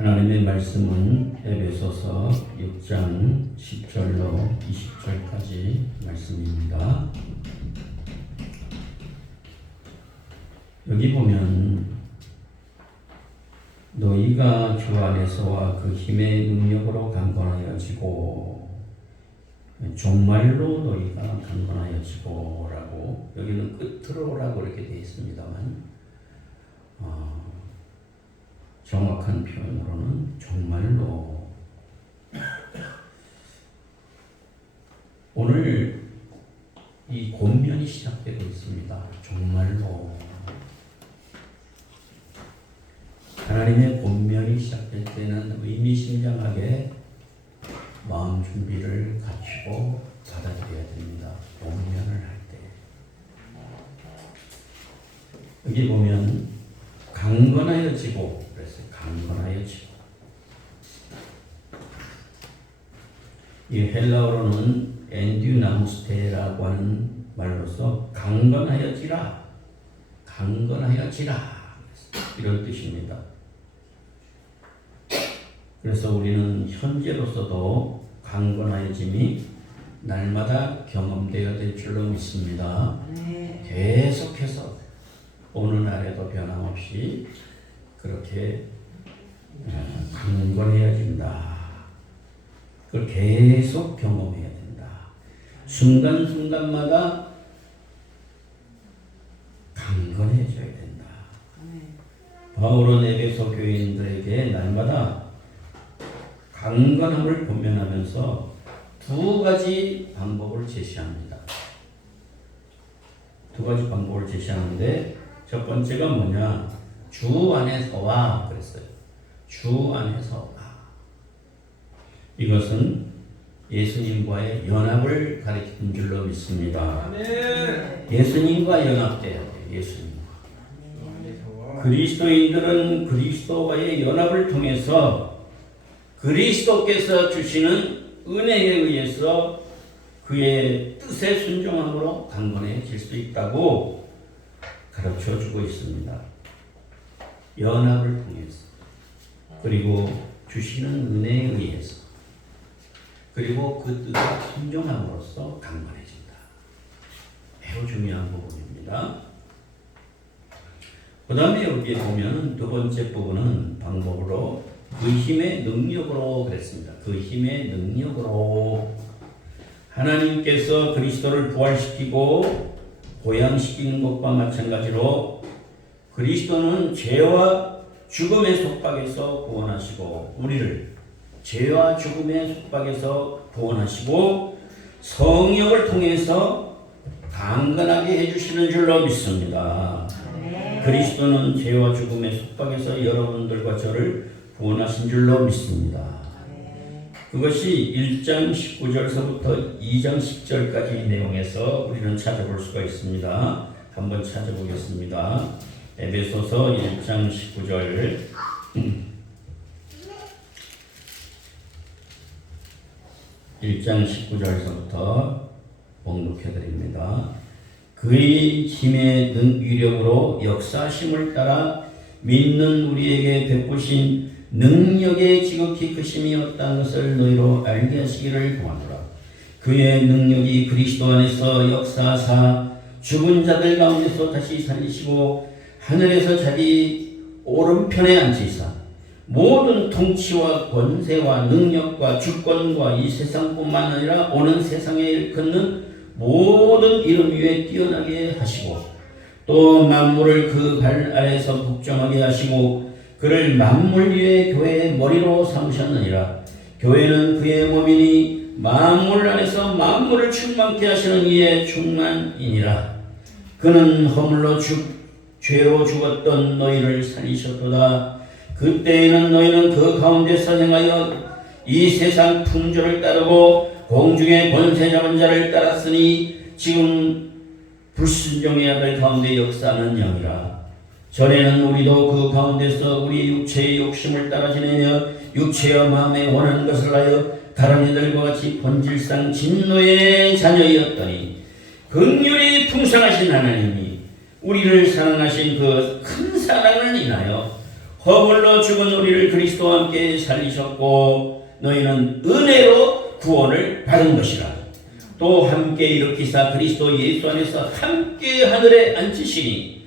하나님의 말씀은 에베소서 6장 10절로 20절까지 말씀입니다. 여기 보면 너희가 주 안에서와 그 힘의 능력으로 강건하여지고 정말로 너희가 강건하여지고 라고 여기는 끝으로 라고 이렇게 되어 있습니다만 정확한 표현으로는 정말로 오늘 이 권면이 시작되고 있습니다. 정말로 하나님의 권면이 시작될 때는 의미심장하게 마음 준비를 갖추고 받아들여야 됩니다. 권면을 할 때 여기 보면 강건하여지고 그랬어요. 강건하여지고 이 헬라어로는 엔듀나무스테라고 하는 말로서 강건하여지라 이런 뜻입니다. 그래서 우리는 현재로서도 강건하여짐이 날마다 경험되어야 될 줄로 믿습니다. 계속해서 어느 날에도 변함없이 그렇게 강건해야된다. 그걸 계속 경험해야 된다. 순간순간마다 강건해져야 된다. 바울은 에베소 교인들에게 날마다 강건함을 권면하면서 두 가지 방법을 제시합니다. 두 가지 방법을 제시하는데 첫 번째가 뭐냐? 주 안에서와 그랬어요. 주 안에서와. 이것은 예수님과의 연합을 가리키는 줄로 믿습니다. 예수님과 연합돼야 돼요. 예수님과. 그리스도인들은 그리스도와의 연합을 통해서 그리스도께서 주시는 은혜에 의해서 그의 뜻에 순종함으로 강건해질 수 있다고 가르쳐주고 있습니다. 연합을 통해서 그리고 주시는 은혜에 의해서 그리고 그 뜻에 순종함으로써 강건해진다. 매우 중요한 부분입니다. 그 다음에 여기에 보면 두 번째 부분은 방법으로 그 힘의 능력으로 그랬습니다. 그 힘의 능력으로 하나님께서 그리스도를 부활시키고 고양시키는 것과 마찬가지로 그리스도는 죄와 죽음의 속박에서 구원하시고 우리를 죄와 죽음의 속박에서 구원하시고 성령을 통해서 강건하게 해주시는 줄로 믿습니다. 그리스도는 죄와 죽음의 속박에서 여러분들과 저를 구원하신 줄로 믿습니다. 그것이 1장 19절서부터 2장 10절까지 내용에서 우리는 찾아볼 수가 있습니다. 한번 찾아보겠습니다. 에베소서 1장 19절 1장 19절서부터 봉독해드립니다. 그의 힘의 위력으로 역사심을 따라 믿는 우리에게 베푸신 능력의 지극히 크심이었다는 것을 너희로 알게 하시기를 구하노라. 그의 능력이 그리스도 안에서 역사하사 죽은 자들 가운데서 다시 살리시고 하늘에서 자기 오른편에 앉히사 모든 통치와 권세와 능력과 주권과 이 세상뿐만 아니라 오는 세상에 일컫는 모든 이름 위에 뛰어나게 하시고 또 만물을 그 발 아래에서 복종하게 하시고 그를 만물 위에 교회의 머리로 삼으셨느니라. 교회는 그의 몸이니 만물 안에서 만물을 충만케 하시는 이의 충만이니라. 그는 허물로 죄로 죽었던 너희를 살리셨도다. 그때에는 너희는 그 가운데서 행하여 이 세상 풍조를 따르고 공중의 권세 잡은 자를 따랐으니 지금 불순종의 아들 가운데 역사하는 영이라. 전에는 우리도 그 가운데서 우리 육체의 욕심을 따라 지내며 육체와 마음에 원하는 것을 하여 다른 이들과 같이 본질상 진노의 자녀였더니 긍휼이 풍성하신 하나님이 우리를 사랑하신 그 큰 사랑을 인하여 허물로 죽은 우리를 그리스도와 함께 살리셨고 너희는 은혜로 구원을 받은 것이라. 또 함께 일으키사 그리스도 예수 안에서 함께 하늘에 앉히시니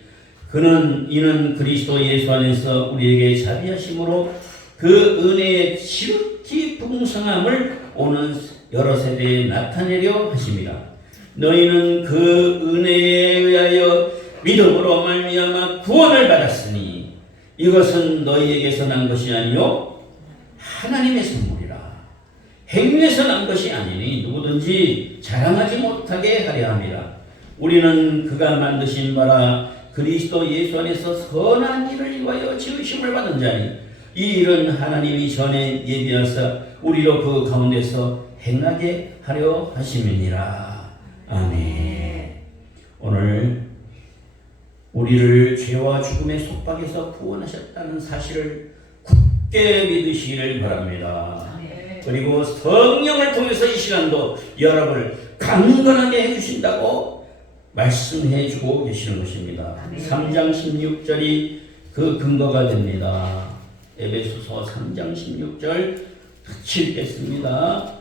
이는 그리스도 예수 안에서 우리에게 자비하심으로 그 은혜의 지극히 풍성함을 오는 여러 세대에 나타내려 하심이라. 너희는 그 은혜에 의하여 믿음으로 말미암아 구원을 받았으니 이것은 너희에게서 난 것이 아니요 하나님의 선물이라. 행위에서 난 것이 아니니 누구든지 자랑하지 못하게 하려 함이라. 우리는 그가 만드신 바라 그리스도 예수 안에서 선한 일을 위하여 지으심을 받은 자니 이 일은 하나님이 전에 예비하사 우리로 그 가운데서 행하게 하려 하심이니라. 아멘. 오늘 우리를 죄와 죽음의 속박에서 구원하셨다는 사실을 굳게 믿으시기를 바랍니다. 그리고 성령을 통해서 이 시간도 여러분을 강건하게 해주신다고 말씀해주고 계시는 것입니다. 3장 16절이 그 근거가 됩니다. 에베소서 3장 16절 같이 읽겠습니다.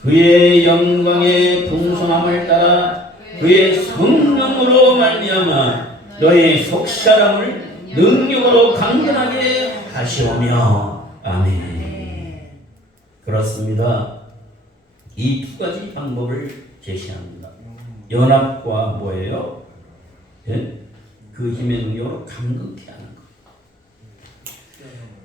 그의 영광의 풍성함을 따라 그의 성령으로 말미암아 너의 속사람을 능력으로 강건하게 하시오며. 아멘. 그렇습니다. 이 두 가지 방법을 제시합니다. 연합과 뭐예요? 예? 그 힘의 능력으로 강건케 하는 것.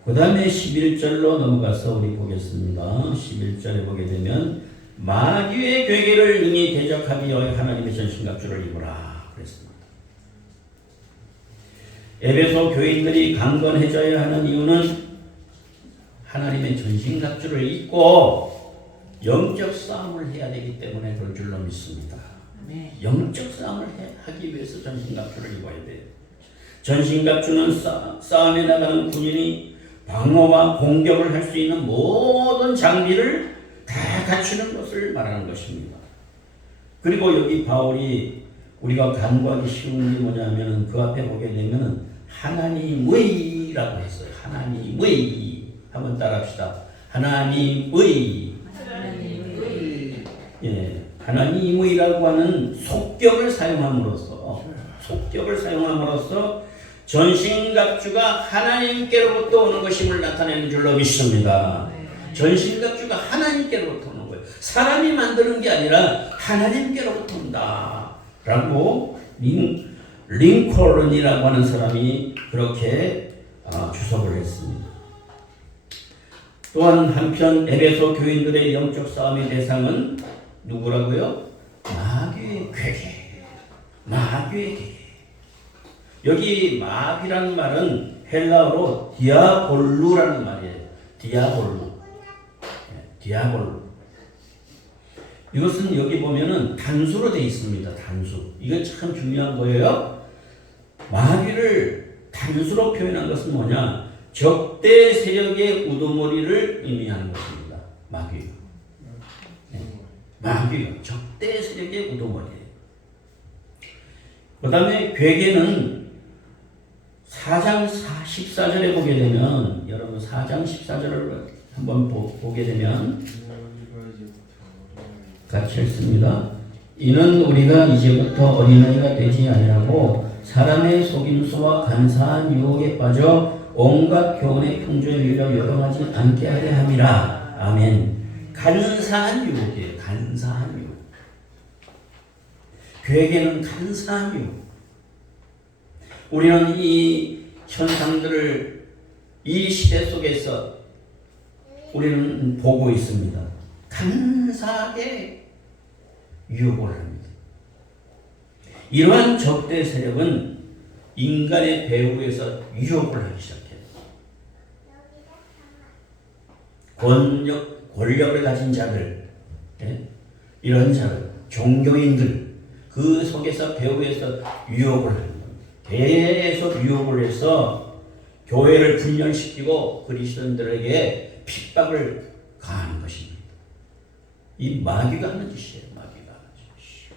그 다음에 11절로 넘어가서 우리 보겠습니다. 11절에 보게 되면 마귀의 괴계를 능히 대적하기 위하여 하나님의 전신갑주를 입으라 그랬습니다. 에베소 교인들이 강건해져야 하는 이유는 하나님의 전신갑주를 입고 영적 싸움을 해야 되기 때문에 그럴 줄로 믿습니다. 영적 싸움을 하기 위해서 전신갑주를 입어야 돼요. 전신갑주는 싸움에 나가는 군인이 방어와 공격을 할 수 있는 모든 장비를 다 갖추는 것을 말하는 것입니다. 그리고 여기 바울이 우리가 간구하기 쉬운 게 뭐냐면 그 앞에 보게 되면 하나님의라고 했어요. 하나님의. 한번 따라합시다. 하나님의. 예, 하나님의라고 하는 속격을 사용함으로써 전신갑주가 하나님께로부터 오는 것임을 나타내는 줄로 믿습니다. 전신갑주가 하나님께로부터 오는 거예요. 사람이 만드는 게 아니라 하나님께로부터 온다 라고 링콜런이라고 하는 사람이 그렇게 주석을 했습니다. 또한 한편 에베소 교인들의 영적 싸움의 대상은 누구라고요? 마귀의 괴계. 마귀의 괴계. 여기 마귀라는 말은 헬라어로 디아볼루라는 말이에요. 디아볼루. 디아볼루. 이것은 여기 보면은 단수로 되어 있습니다. 단수. 이거 참 중요한 거예요. 마귀를 단수로 표현한 것은 뭐냐? 적대 세력의 우두머리를 의미하는 것입니다. 마귀. 마귀가 적대 세력의 우두머리예요. 그 다음에 괴계는 4장 14절에 보게 되면 여러분 4장 14절을 한번 보게 되면 같이 읽습니다. 이는 우리가 이제부터 어린아이가 되지 아니하고 사람의 속임수와 간사한 유혹에 빠져 온갖 교훈의 풍조에 밀려 여행하지 않게 하려 함이라. 아멘. 간사한 유혹이에요. 간사한 유혹. 괴계는 간사한 유혹. 우리는 이 현상들을 이 시대 속에서 우리는 보고 있습니다. 간사하게 유혹을 합니다. 이러한 적대 세력은 인간의 배후에서 유혹을 하기 시작해요. 권력을 가진 자들, 이런 자들, 종교인들, 그 속에서 배후에서 유혹을 하는 겁니다. 계속 유혹을 해서 교회를 분열시키고 그리스도인들에게 핍박을 가하는 것입니다. 이 마귀가 하는 짓이에요. 마귀가 하는 짓.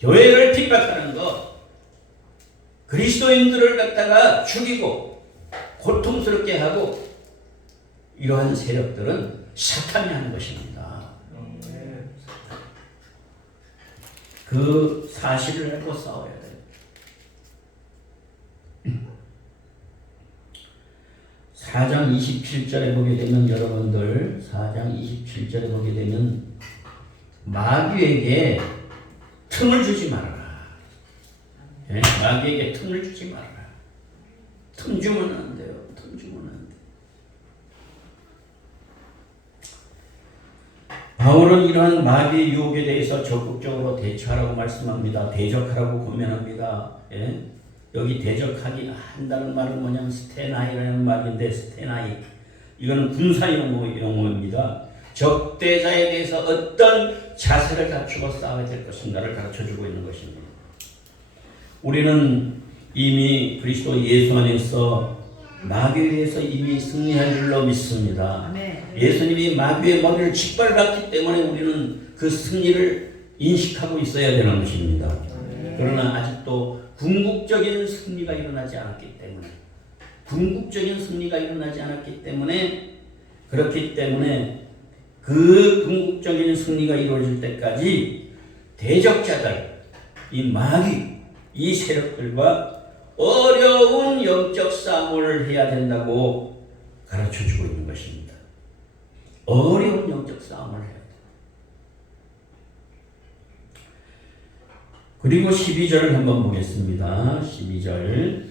교회를 핍박하는 것, 그리스도인들을 갖다가 죽이고 고통스럽게 하고 이러한 세력들은 사탄이 하는 것입니다. 그 사실을 알고 싸워야 돼요. 4장 27절에 보게 되면 여러분들 4장 27절에 보게 되면 마귀에게 틈을 주지 말아라. 예? 마귀에게 틈을 주지 말아라. 틈 주면 안 돼요. 틈 주면 안 돼요. 바울은 이러한 마귀의 유혹에 대해서 적극적으로 대처하라고 말씀합니다. 대적하라고 권면합니다. 예? 여기 대적하기 한다는 말은 뭐냐면 스테나이라는 말인데 스테나이 이거는 군사 용어입니다. 적대자에 대해서 어떤 자세를 갖추고 싸워야 될 것인가를 가르쳐주고 있는 것입니다. 우리는 이미 그리스도 예수 안에서 마귀에 대해서 이미 승리한 줄로 믿습니다. 예수님이 마귀의 머리를 짓밟았기 때문에 우리는 그 승리를 인식하고 있어야 되는 것입니다. 그러나 아직도 궁극적인 승리가 일어나지 않았기 때문에 그렇기 때문에 그 궁극적인 승리가 이루어질 때까지 대적자들, 이 마귀, 이 세력들과 어려운 영적 싸움을 해야 된다고 가르쳐주고 있는 것입니다. 어려운 영적 싸움을 해야 돼요. 그리고 12절을 한번 보겠습니다. 12절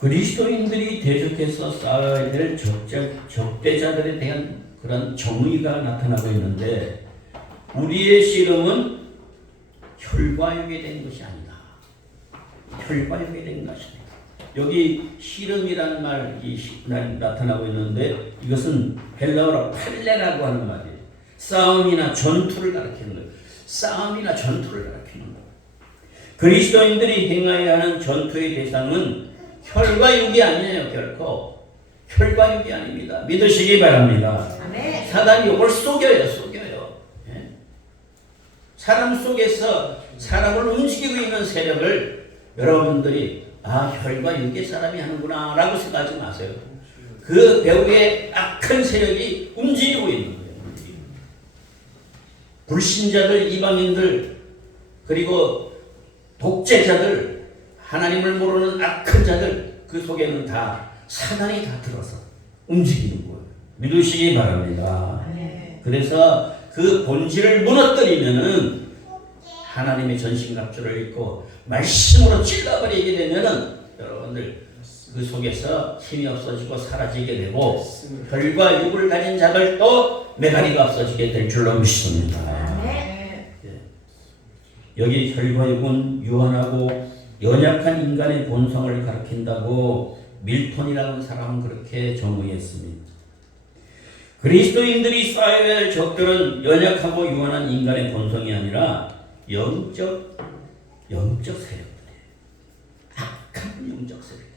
그리스도인들이 대적해서 싸워야 될 적대자들에 대한 그런 정의가 나타나고 있는데 우리의 씨름은 혈과 육에 된 것이 아니다. 혈과 육에 된 것이다. 여기 씨름이라는 말이 나타나고 있는데 이것은 헬라어로 팔레라고 하는 말이에요. 싸움이나 전투를 가리키는 거예요. 싸움이나 전투를 가리키는 거예요. 그리스도인들이 행해야 하는 전투의 대상은 혈과 육이 아니에요. 결코 혈과 육이 아닙니다. 믿으시기 바랍니다. 아멘. 사단이 이걸 속여요. 예? 사람 속에서 사람을 움직이고 있는 세력을 여러분들이 혈과 육의 사람이 하는구나 라고 생각하지 마세요. 그 배후에 악한 세력이 움직이고 있는 거예요. 불신자들, 이방인들, 그리고 독재자들, 하나님을 모르는 악한 자들, 그 속에는 다 사단이 다 들어서 움직이는 거예요. 믿으시기 바랍니다. 그래서 그 본질을 무너뜨리면은 하나님의 전신갑주를 입고 말씀으로 찔러버리게 되면은 여러분들 그 속에서 힘이 없어지고 사라지게 되고 혈과 육을 가진 자들도 메가리가 없어지게 될 줄로 믿습니다. 여기 혈과 육은 유한하고 연약한 인간의 본성을 가리킨다고 밀톤이라는 사람은 그렇게 정의했습니다. 그리스도인들이 싸워야 할 적들은 연약하고 유한한 인간의 본성이 아니라 영적 세력들이에요. 악한 영적 세력들.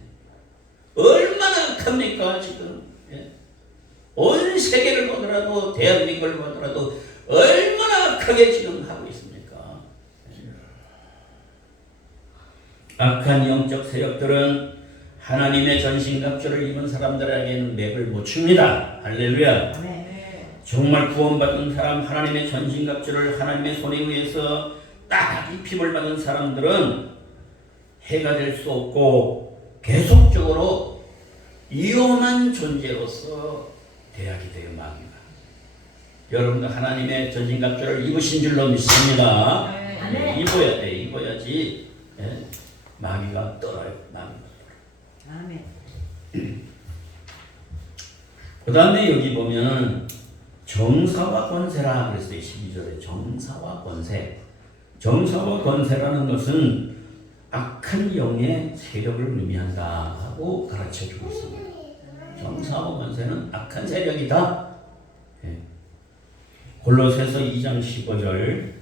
얼마나 악합니까 지금? 예? 온 세계를 보더라도 대한민국을 보더라도 얼마나 악하게 지금 하고 있습니까? 악한 영적 세력들은 하나님의 전신갑주를 입은 사람들에게는 맥을 못 춥니다. 할렐루야. 정말 구원받은 사람, 하나님의 전신갑주를 하나님의 손에 의해서 딱 입힘을 받은 사람들은 해가 될 수 없고 계속적으로 위험한 존재로서 대하게 돼요. 마귀가. 여러분도 하나님의 전신갑주를 입으신 줄로 믿습니다. 입어야 돼. 입어야지 마귀가 떨어요. 아멘. 그 다음에 여기 보면 정사와 권세라 그랬어요. 12절에 정사와 권세. 정사와 권세라는 것은 악한 영의 세력을 의미한다 하고 가르쳐주고 있습니다. 정사와 권세는 악한 세력이다. 골로새서 2장 15절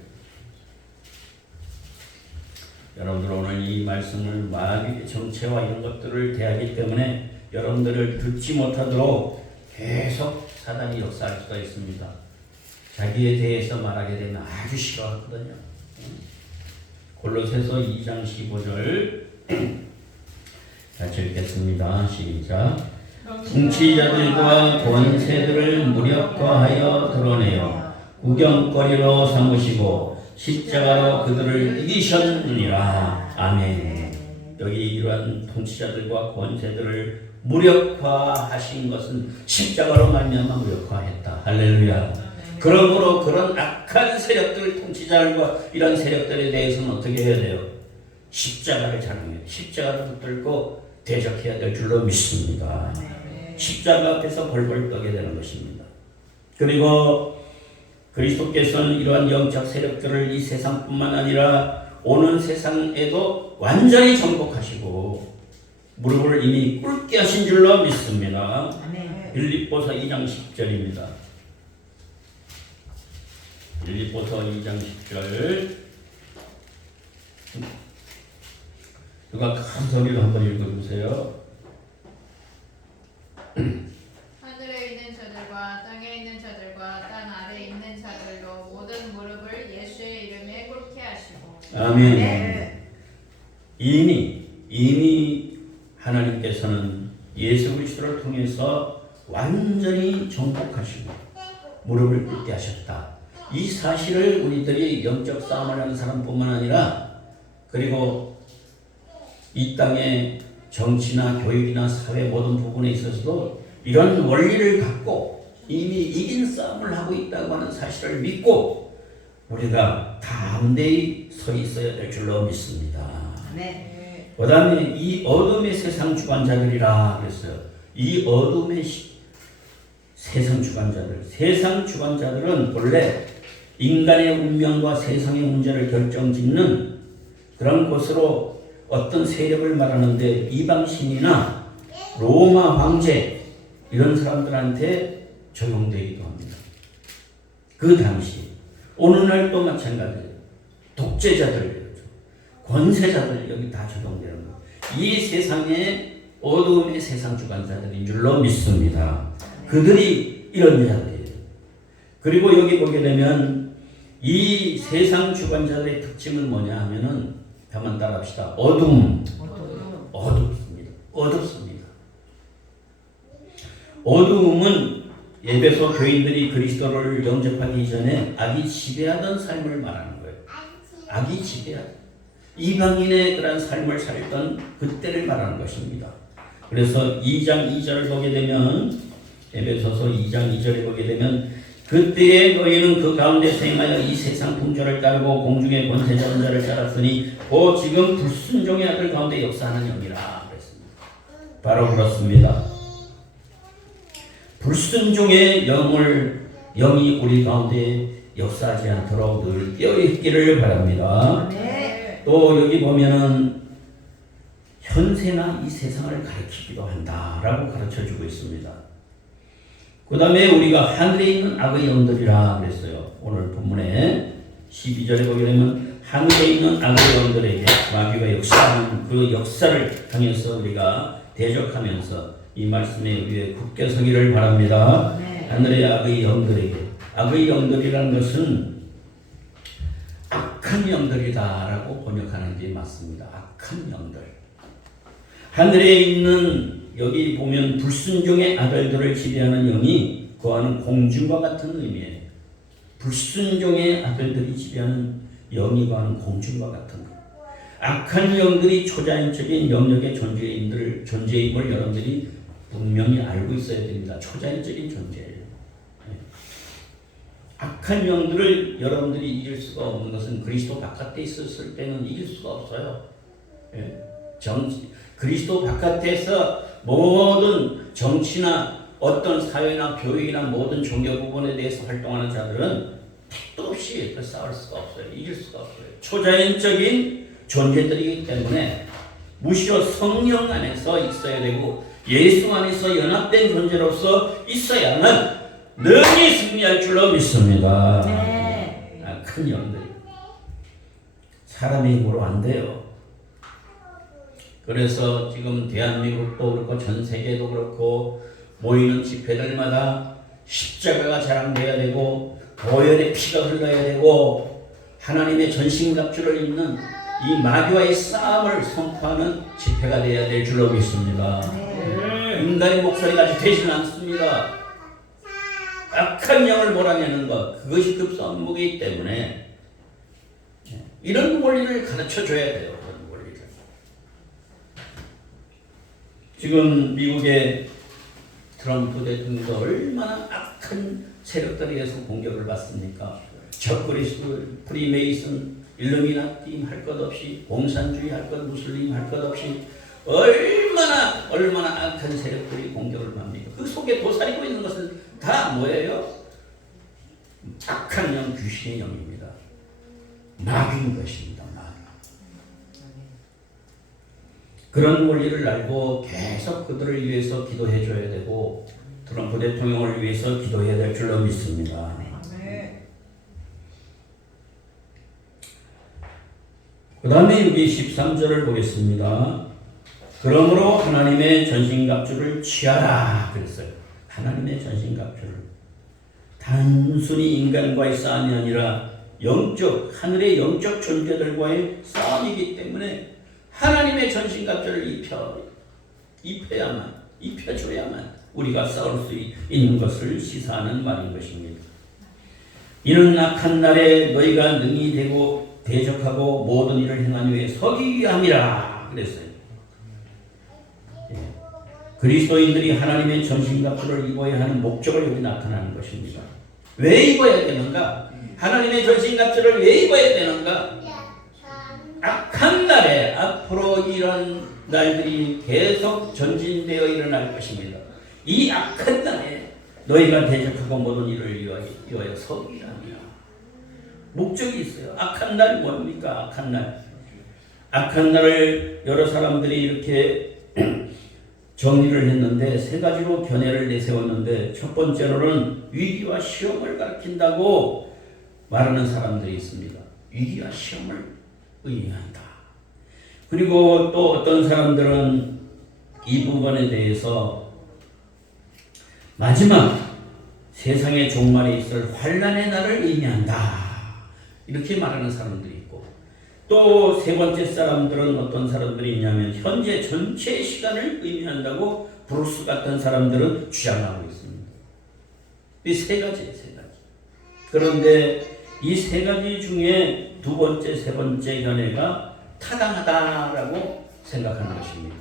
여러분들 오늘 이 말씀을 마귀의 정체와 이런 것들을 대하기 때문에 여러분들을 듣지 못하도록 계속 사단이 역사할 수가 있습니다. 자기에 대해서 말하게 되면 아주 싫어하거든요. 골로새서 2장 15절 같이 읽겠습니다. 시작. 통치자들과 권세들을 무력화하여 드러내어 구경거리로 삼으시고 십자가로 그들을 이기셨느니라. 아멘. 여기 이러한 통치자들과 권세들을 무력화하신 것은 십자가로 말미암아 무력화했다. 할렐루야. 그러므로 그런 악한 세력들, 통치자들과 이런 세력들에 대해서는 어떻게 해야 돼요? 십자가를 자랑해요. 십자가를 붙들고 대적해야 될 줄로 믿습니다. 십자가 앞에서 벌벌 떠게 되는 것입니다. 그리고 그리스도께서는 이러한 영적 세력들을 이 세상뿐만 아니라 오는 세상에도 완전히 정복하시고 무릎을 이미 꿇게 하신 줄로 믿습니다. 빌립보서 2장 10절입니다. 빌립보서 2장 10절 누가 큰 소리로 한번 읽어주세요. 하늘에 있는 자들과 땅에 있는 자들과 땅 아래에 있는 자들로 모든 무릎을 예수의 이름에 꿇게 하시고. 아멘. 네. 이미 하나님께서는 예수 그리스도를 통해서 완전히 정복하시고 무릎을 꿇게 하셨다. 이 사실을 우리들이 영적 싸움을 하는 사람뿐만 아니라 그리고 이 땅의 정치나 교육이나 사회 모든 부분에 있어서도 이런 원리를 갖고 이미 이긴 싸움을 하고 있다고 하는 사실을 믿고 우리가 담대히 서 있어야 될 줄로 믿습니다. 네. 그 다음에 이 어둠의 세상 주관자들이라 그랬어요. 이 어둠의 세상 주관자들은 원래 인간의 운명과 세상의 문제를 결정짓는 그런 곳으로 어떤 세력을 말하는데 이방신이나 로마 황제 이런 사람들한테 적용되기도 합니다. 그 당시 오늘날도 마찬가지예요. 독재자들, 권세자들 여기 다 적용되는 거예요. 이 세상의 어두움의 세상 주관자들인 줄로 믿습니다. 그들이 이런 자들이에요. 그리고 여기 보게 되면 이 세상 주관자들의 특징은 뭐냐 하면은 한번 따라합시다. 어둡습니다. 어두움은 에베소 교인들이 그리스도를 영접하기 전에 악이 지배하던 삶을 말하는 거예요. 악이 지배하던 이방인의 그런 삶을 살던 그때를 말하는 것입니다. 그래서 2장 2절을 보게 되면 에베소서 2장 2절에 보게 되면 그때에 너희는 그 가운데서 행하여 이 세상 풍조를 따르고 공중의 권세자는 자를 따랐으니 지금 불순종의 아들 가운데 역사하는 영이라 그랬습니다. 바로 그렇습니다. 불순종의 영이 우리 가운데 역사하지 않도록 늘 깨어있기를 바랍니다. 네. 또 여기 보면은 현세나 이 세상을 가리키기도 한다라고 가르쳐주고 있습니다. 그 다음에 우리가 하늘에 있는 악의 영들이라 그랬어요. 오늘 본문에 12절에 보게 되면 하늘에 있는 악의 영들에게 마귀가 역사하는 그 역사를 향해서 우리가 대적하면서 이 말씀에 위에 굳게 서기를 바랍니다. 네. 하늘의 악의 영들에게 악의 영들이라는 것은 악한 영들이다라고 번역하는 게 맞습니다. 악한 영들. 하늘에 있는 여기 보면 불순종의 아들들을 지배하는 영이 거하는 공중과 같은 의미예요. 불순종의 아들들이 지배하는 영이 거하는 공중과 같은 것. 악한 영들이 초자연적인 영역의 존재임을 여러분들이 분명히 알고 있어야 됩니다. 초자연적인 존재예요. 악한 영들을 여러분들이 이길 수가 없는 것은 그리스도 바깥에 있었을 때는 이길 수가 없어요. 그리스도 바깥에서 모든 정치나 어떤 사회나 교육이나 모든 종교 부분에 대해서 활동하는 자들은 택도 없이 싸울 수가 없어요. 이길 수가 없어요. 초자연적인 존재들이기 때문에 무시로 성령 안에서 있어야 되고 예수 안에서 연합된 존재로서 있어야만 능히 승리할 줄로 믿습니다. 네. 큰 영들이 사람의 힘으로 안 돼요. 그래서 지금 대한민국도 그렇고 전 세계도 그렇고 모이는 집회들마다 십자가가 자랑돼야 되고 보혈의 피가 흘러야 되고 하나님의 전신갑주를 입는 이 마귀와의 싸움을 선포하는 집회가 되어야 될 줄로 믿습니다. 인간의 목소리가 아직 되지는 않습니다. 악한 영을 몰아내는 것, 그것이 급선무이기 때문에 이런 원리를 가르쳐 줘야 돼요. 이런 원리를. 지금 미국의 트럼프 대통령도 얼마나 악한 세력들에서 공격을 받습니까? 적그리스도, 프리메이슨, 일루미나티 할 것 없이, 공산주의 할 것, 무슬림 할 것 없이 얼마나 악한 세력들이 공격을 받습니까? 그 속에 도사리고 있는 것은 다 뭐예요? 악한 영, 귀신의 영입니다. 마귀인 것입니다. 마귀. 그런 원리를 알고 계속 그들을 위해서 기도해 줘야 되고 트럼프 대통령을 위해서 기도해야 될 줄로 믿습니다. 그 다음에 여기 13절을 보겠습니다. 그러므로 하나님의 전신갑주를 취하라 그랬어요. 하나님의 전신갑주를. 단순히 인간과의 싸움이 아니라 하늘의 영적 존재들과의 싸움이기 때문에 하나님의 전신갑주를 입혀줘야만 우리가 싸울 수 있는 것을 시사하는 말인 것입니다. 이는 악한 날에 너희가 능히 되고 대적하고 모든 일을 행한 후에 서기 위함이라 그랬어요. 그리스도인들이 하나님의 전신갑주를 입어야 하는 목적을 여기 나타나는 것입니다. 왜 입어야 되는가? 하나님의 전신갑주를 왜 입어야 되는가? 악한 날에 앞으로 이런 날들이 계속 전진되어 일어날 것입니다. 이 악한 날에 너희가 대적하고 모든 일을 위하여 서기 합니다. 목적이 있어요. 악한 날 뭡니까? 악한 날. 악한 날을 여러 사람들이 이렇게 정리를 했는데 세 가지로 견해를 내세웠는데 첫 번째로는 위기와 시험을 가리킨다고 말하는 사람들이 있습니다. 위기와 시험을 의미한다. 그리고 또 어떤 사람들은 이 부분에 대해서 마지막 세상의 종말에 있을 환난의 날을 의미한다. 이렇게 말하는 사람들이 있고 또 세 번째 사람들은 어떤 사람들이 있냐면 현재 전체 시간을 의미한다고 브루스 같은 사람들은 주장하고 있습니다. 이 세 가지. 그런데 이 세 가지 중에 두 번째, 세 번째 견해가 타당하다라고 생각하는 것입니다.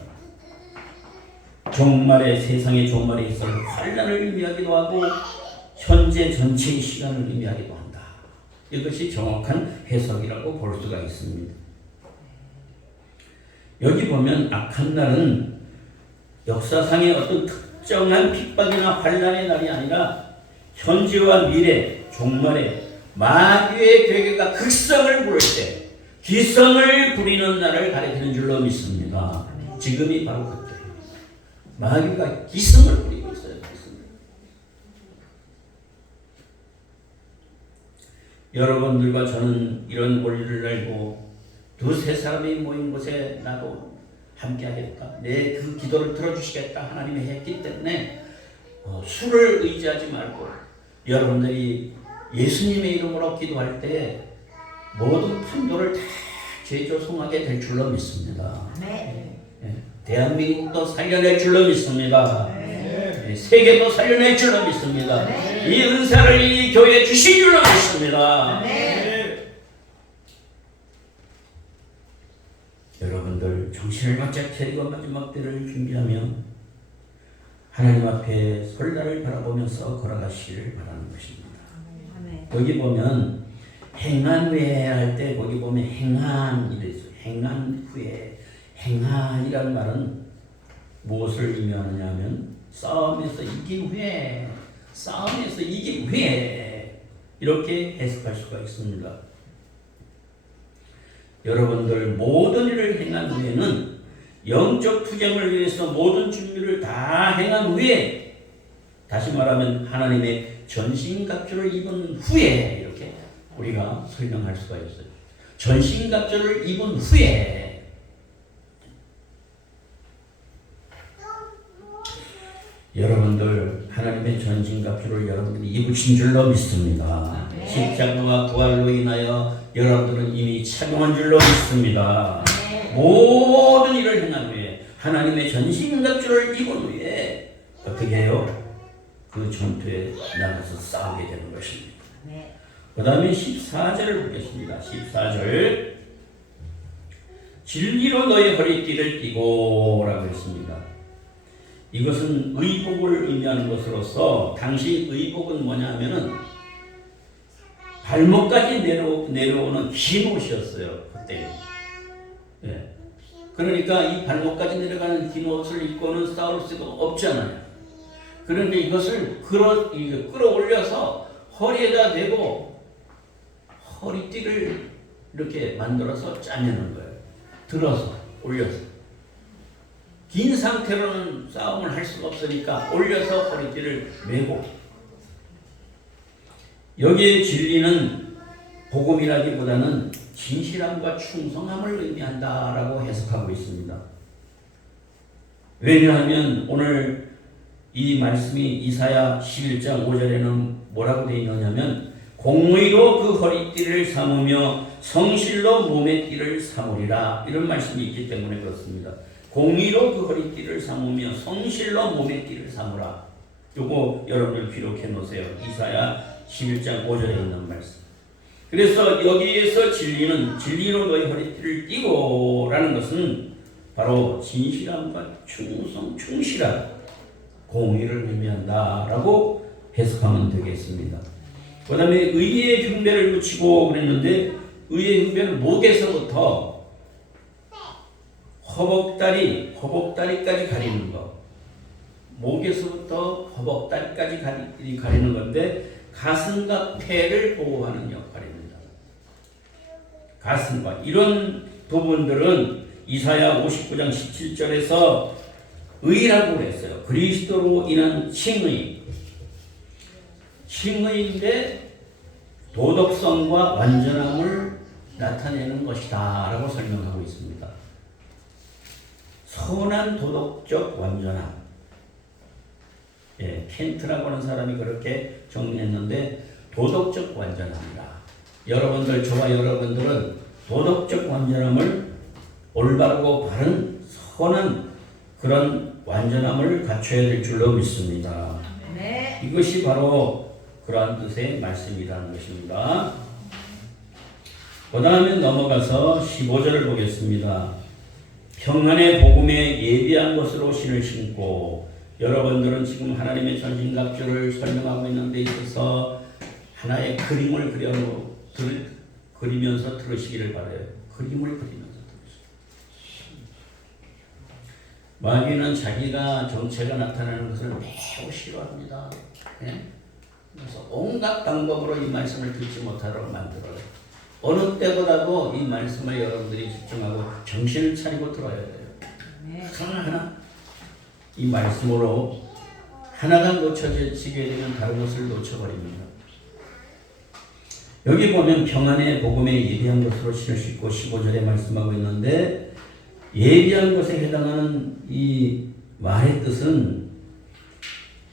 세상의 종말에 있을 환난을 의미하기도 하고 현재 전체의 시간을 의미하기도 한다. 이것이 정확한 해석이라고 볼 수가 있습니다. 여기 보면 악한 날은 역사상의 어떤 특정한 핍박이나 환난의 날이 아니라 현재와 미래, 종말에 마귀의 괴계가 극성을 부를 때 기성을 부리는 날을 가리키는 줄로 믿습니다. 지금이 바로 그때예요. 마귀가 기성을 부리고 있어요. 여러분들과 저는 이런 원리를 알고 두세 사람이 모인 곳에 나도 함께 하겠다. 내 그 기도를 들어주시겠다. 하나님이 했기 때문에 수를 의지하지 말고 여러분들이 예수님의 이름으로 기도할 때 모든 판도를 다 재조성하게 될 줄로 믿습니다. 대한민국도 살려낼 줄로 믿습니다. 세계도 살려낼 줄로 믿습니다. 이 은사를 이 교회에 주신 줄로 믿습니다. 여러분들 정신을 바짝 차리고 마지막 때를 준비하면 하나님 앞에 설날을 바라보면서 걸어가시기를 바라는 것입니다. 여기 보면 행한 후에 할 때 거기 보면 행한 이랬어요. 행한 후에 행한이라는 말은 무엇을 의미하느냐 하면 싸움에서 이긴 후에 이렇게 해석할 수가 있습니다. 여러분들 모든 일을 행한 후에는 영적 투쟁을 위해서 모든 준비를 다 행한 후에 다시 말하면 하나님의 전신갑주를 입은 후에 이렇게 우리가 설명할 수가 있어요. 전신갑주를 입은 후에 여러분들 하나님의 전신갑주를 여러분들이 입으신 줄로 믿습니다. 네. 십자가와 부활로 인하여 여러분들은 이미 착용한 줄로 믿습니다. 네. 모든 일을 행한 후에 하나님의 전신갑주를 입은 후에 어떻게 해요? 그 전투에 나가서 싸우게 되는 것입니다. 네. 그 다음에 14절을 보겠습니다. 14절 진리로 너의 허리띠를 띠고 라고 했습니다. 이것은 의복을 의미하는 것으로서 당시 의복은 뭐냐 하면은 발목까지 내려오는 긴 옷이었어요. 그때. 예. 그러니까 이 발목까지 내려가는 긴 옷을 입고는 싸울 수가 없잖아요. 그런데 이것을 끌어올려서 허리에다 대고 허리띠를 이렇게 만들어서 짜내는 거예요. 들어서 올려서. 긴 상태로는 싸움을 할 수가 없으니까 올려서 허리띠를 메고. 여기에 진리는 복음이라기보다는 진실함과 충성함을 의미한다라고 해석하고 있습니다. 왜냐하면 오늘 이 말씀이 이사야 11장 5절에는 뭐라고 되어 있느냐면 공의로 그 허리띠를 삼으며 성실로 몸의 띠를 삼으리라 이런 말씀이 있기 때문에 그렇습니다. 공의로 그 허리띠를 삼으며 성실로 몸의 띠를 삼으라. 요거 여러분들 기록해 놓으세요. 이사야 11장 5절에 있는 말씀. 그래서 여기에서 진리는 진리로 너희 허리띠를 띠고 라는 것은 바로 진실함과 충실한 공의를 의미한다라고 해석하면 되겠습니다. 그 다음에 의의 흉배를 붙이고 그랬는데 의의 흉배는 목에서부터 허벅다리까지 가리는 거. 목에서부터 허벅다리까지 가리는 건데 가슴과 폐를 보호하는 역할입니다. 가슴과 이런 부분들은 이사야 59장 17절에서 의라고 했어요. 그리스도로 인한 칭의인데 도덕성과 완전함을 나타내는 것이다 라고 설명하고 있습니다. 선한 도덕적 완전함. 예, 켄트라고 하는 사람이 그렇게 정리했는데 도덕적 완전함이라. 여러분들, 저와 여러분들은 도덕적 완전함을 올바르고 바른 선한 그런 완전함을 갖춰야 될 줄로 믿습니다. 네. 이것이 바로 그러한 뜻의 말씀이라는 것입니다. 그 다음에 넘어가서 15절을 보겠습니다. 평안의 복음에 예비한 것으로 신을 신고. 여러분들은 지금 하나님의 전신갑주를 설명하고 있는 데 있어서 하나의 그림을 그리면서 들으시기를 바라요. 그림을 그리면서 들으시기. 마귀는 자기가 정체가 나타나는 것을 매우 싫어합니다. 예? 그래서 온갖 방법으로 이 말씀을 듣지 못하도록 만들어요. 어느 때보다도 이 말씀을 여러분들이 집중하고 정신을 차리고 들어야 돼요. 하나하나 이 말씀으로 하나가 놓쳐지게 되면 다른 것을 놓쳐버립니다. 여기 보면 평안의 복음에 예비한 것으로 신을 신고 15절에 말씀하고 있는데 예비한 것에 해당하는 이 말의 뜻은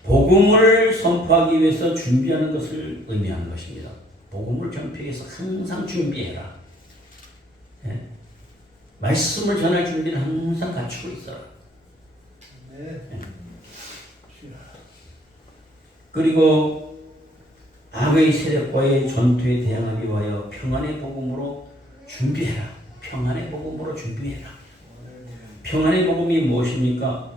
복음을 선포하기 위해서 준비하는 것을 의미하는 것입니다. 복음을 전하기 위해서 항상 준비해라. 예? 말씀을 전할 준비는 항상 갖추고 있어라. 예. 그리고 악의 세력과의 전투에 대항하기 위하여 평안의 복음으로 준비해라. 평안의 복음으로 준비해라. 평안의 복음이 무엇입니까?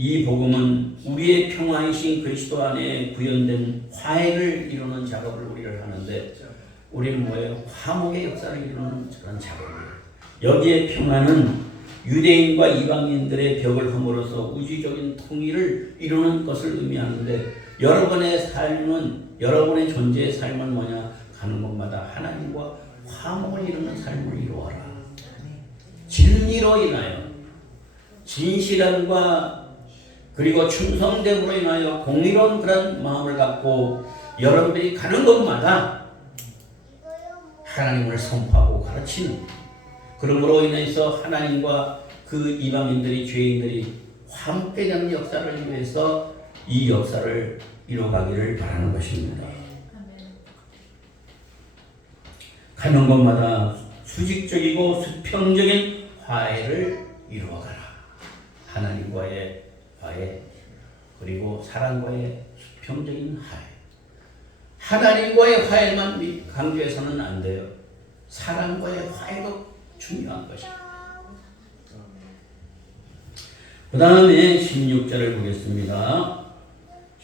이 복음은 우리의 평안이신 그리스도 안에 구현된 화해를 이루는 작업을 우리를 하는데 우리는 뭐예요? 화목의 역사를 이루는 그런 작업이에요. 여기에 평안은 유대인과 이방인들의 벽을 허물어서 우주적인 통일을 이루는 것을 의미하는데 여러분의 삶은 여러분의 존재의 삶은 뭐냐? 가는 곳마다 하나님과 화목을 이루는 삶을 이루어라. 진리로 인하여 진실함과 그리고 충성됨으로 인하여 공의로운 그런 마음을 갖고 여러분들이 가는 곳마다 하나님을 선포하고 가르치는 그러므로 인해서 하나님과 그 이방인들이 죄인들이 황폐된 역사를 위해서 이 역사를 이뤄가기를 바라는 것입니다. 가는 곳마다 수직적이고 수평적인 화해를 이루어가라. 하나님과의 화해, 그리고 사람과의 수평적인 화해. 하나님과의 화해만 강조해서는 안 돼요. 사람과의 화해도 중요한 것입니다. 그 다음에 16절을 보겠습니다.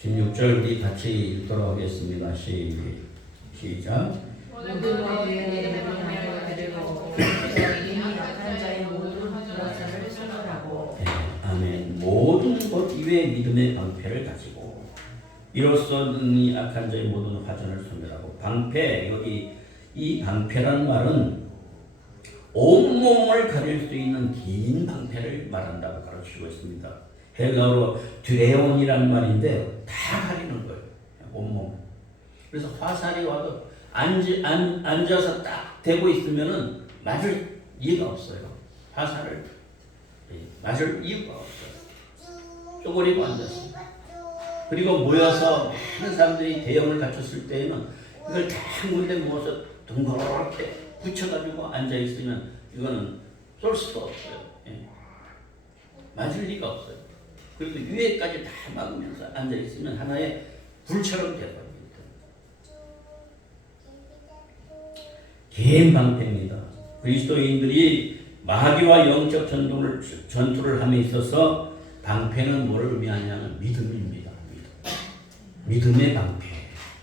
16절 우리 같이 읽도록 하겠습니다. 시작. 모든 것에 믿음의 방패를 가지고 너희는 약한 자의 모든 화전을 수술하고. 아멘. 모든 것 이외에 믿음의 방패를 가지고 이로써 능히 악한 자의 모든 화전을 소멸하고. 방패, 여기 이 방패란 말은 온몸을 가릴 수 있는 긴 방패를 말한다고 가르치고 있습니다. 헬라어로 드레온이라는 말인데 다 가리는 거예요. 온몸. 그래서 화살이 와도 앉아서 딱 대고 있으면은 맞을 이유가 없어요. 화살을 맞을 이유가 없어요. 쪼그리고 앉았어요. 그리고 모여서 많은 사람들이 대형을 갖췄을 때에는 이걸 다 한 군데 모아서 둥그렇게 붙여가지고 앉아있으면 이거는 쏠 수도 없어요. 맞을 리가 없어요. 그리고 위에까지 다 막으면서 앉아있으면 하나의 불처럼 되어버립니다. 긴 방패입니다. 그리스도인들이 마귀와 영적 전투를 함에 있어서 방패는 뭐를 의미하냐면 믿음입니다. 믿음의 방패.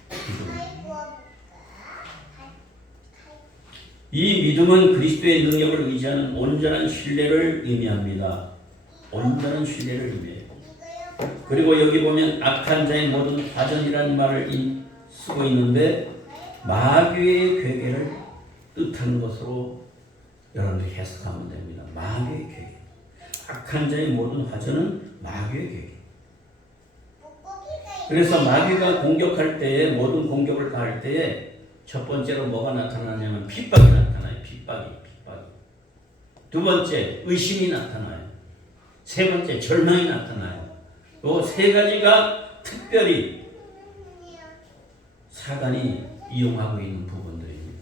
믿음. 이 믿음은 그리스도의 능력을 의지하는 온전한 신뢰를 의미합니다. 온전한 신뢰를 의미해요. 그리고 여기 보면 악한 자의 모든 화전이라는 말을 쓰고 있는데 마귀의 괴계를 뜻하는 것으로 여러분들이 해석하면 됩니다. 마귀의 괴계. 악한 자의 모든 화전은 마귀의 괴계. 그래서 마귀가 공격할 때에, 모든 공격을 가할 때에 첫 번째로 뭐가 나타나냐면 핍박이 나타나요. 핍박이. 두 번째 의심이 나타나요. 세 번째 절망이 나타나요. 이 세 가지가 특별히 사단이 이용하고 있는 부분들입니다.